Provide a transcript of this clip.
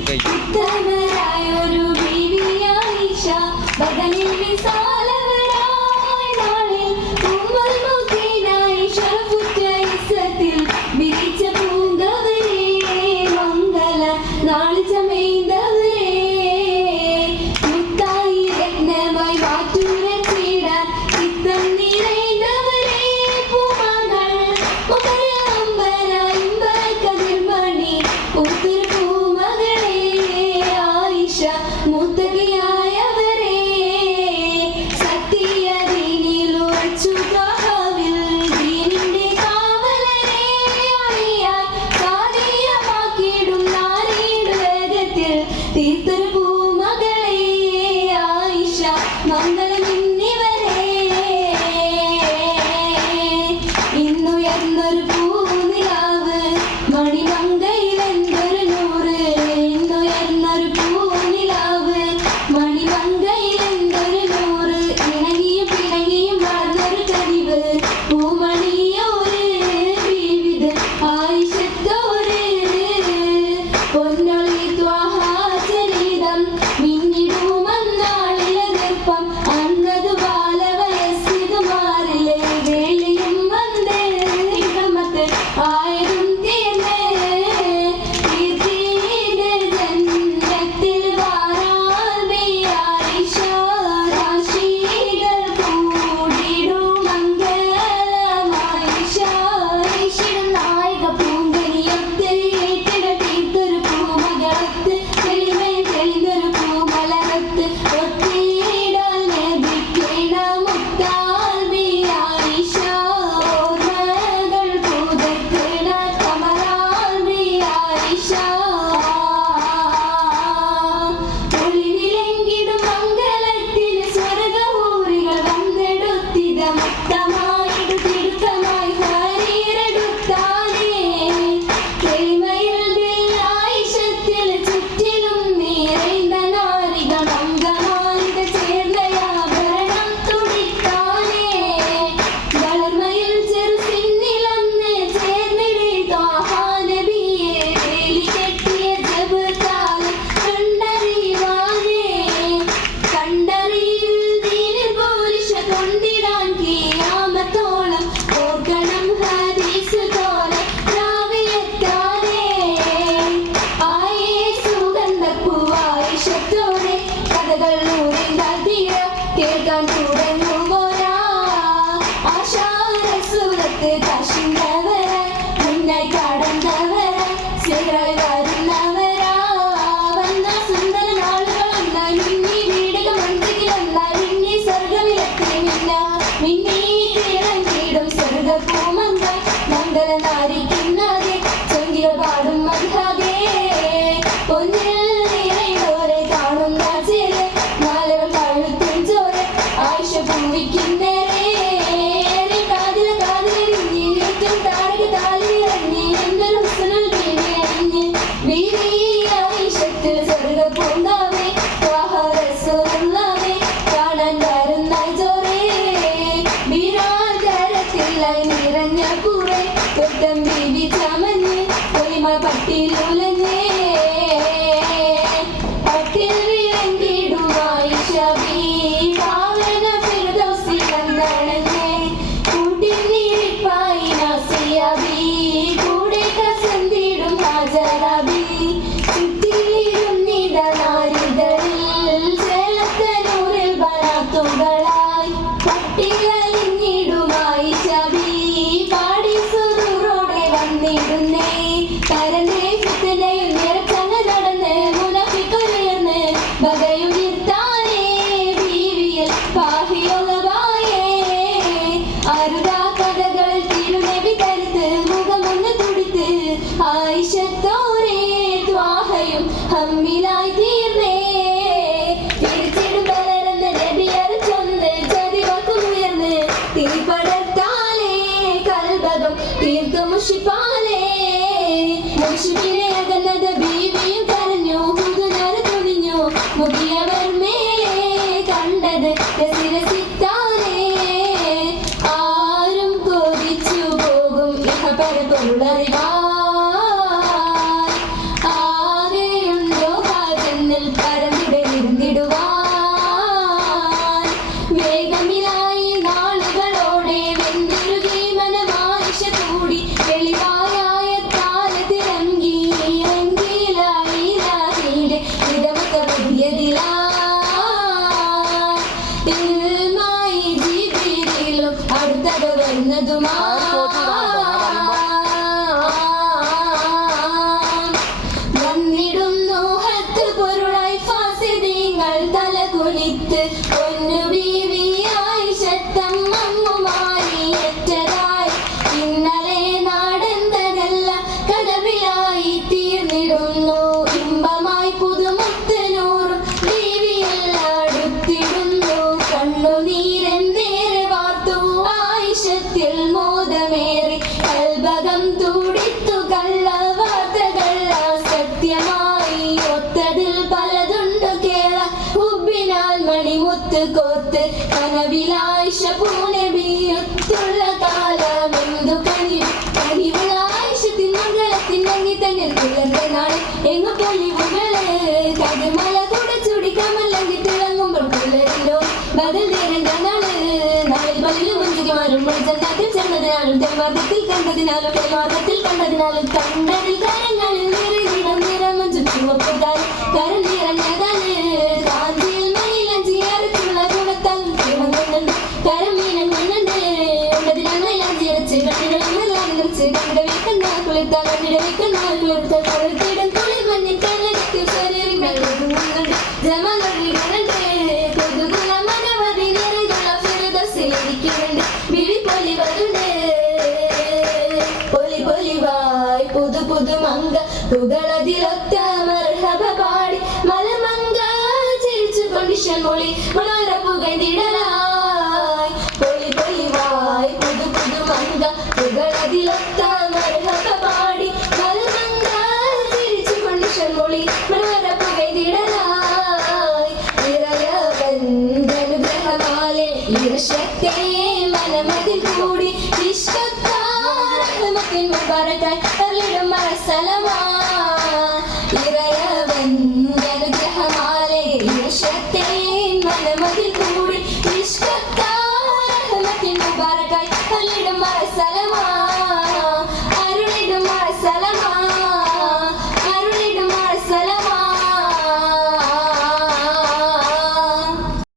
ഒക്കെ ആകെയുണ്ടോ തല കുനിത്ത് പൊന്നു ബീവി ആയിഷത്തമ്മമ്മുമാരി ഏറ്റതായി ഇന്നലെ നാടെന്തതെല്ലാം കനവിലായി തീർന്നിടുന്നു ഇമ്പമായി പുതുമുത്തനൂറും ബീവിയെല്ലാം അടുത്തിടുന്നു കണ്ണുനീരെന്തേറെ വാർത്തു ആയിഷത്തിൽ മോദമേറി കൽബകം തുടിത്തു കള്ളവാർത്തകൾ സത്യമായി ഒത്തതിൽ പലതുണ്ടു കേള ഹുബിനാൽ മണിമുത്ത് കോത്ത് കനവിലായിഷ പൂനബിയൊത്തുള്ള കാലമെന്തു കനിവുളായിഷത്തിൻ മംഗളത്തിനങ്ങി തന്നെ പുലർന്ന നാളെ എങ്ങു പൊലിവുകള് കടുമല കൂടെ ചൂടി കമല്ലങ്ങി തിളങ്ങുമ്പോൾ പുലരിലോ ബദൽ നേരണ്ട നാള് നാളിൽ പലരും മുഞ്ചിക്കുമാരും മുളിച്ചന്താത്തിൽ ചെന്നതിനാലും തെമാർഗത്തിൽ കണ്ടതിനാലും തെമാർഗത്തിൽ കണ്ടതിനാലും കണ്ടതിൽ കരങ്ങളിൽ നിറഞ്ഞിടം നിറമഞ്ചും ചുവപ്പുതാൽ കരം നിറഞ്ഞതാല് കാഞ്ചിയിൽ മയിലഞ്ചി അരച്ചുള്ള ഗുണത്താലും കിണങ്ങുന്നുണ്ട് കരം മീനങ്ങുന്നുണ്ട് ഉള്ളതിനാൽ മയിലാഞ്ചി അരച്ച് കണ്ണികളെല്ലാം നിറച്ച് കണ്ടവേ കണ്ണാൽ കുളിർത്താൽ കണ്ണിടവേ കണ്ണാൽ കുളിർത്താൽ കവിൾത്തിടും കുളിർ മഞ്ഞിൻ കണ്ണകത്തിൽ ശരീരങ്ങൾ ഒതുങ്ങുന്നുണ്ട് ജമലൊഴി കരണ്ട് കൊതുകുല മനവധി നിറഞ്ഞുള്ള ഫിറുദസിലിരിക്കുന്നുണ്ട് വിഴി പൊലിവരുണ്ട് പൊലിവായി പുതു മങ്ക പുകളതിലൊത്ത മർഹബ പാടി മലമങ്ക ചിരിച്ചു കൊണ്ടിഷൻ മൊഴി മണോര പുകഴ്ന്നിടലായി പൊലിവായി പുതു മങ്ക പുകളതിലൊത്ത മർഹബ പാടി മലമങ്ക ചിരിച്ചു കൊണ്ടിഷൻ മൊഴി മണോര പുകഴ്ന്നിടലായി ഇറയവനുഗ്രഹമാലെ ഇരുശക്തേ മനമതിൽ കൂടി ഇഷ്ടത്താറഹ്മത്തിൻ മുബാറകായി അരുളിടും മറസലമാ ഇറയവൻ അനുഗ്രഹമാലെ ഇരുശക്തേ മനമതിൽ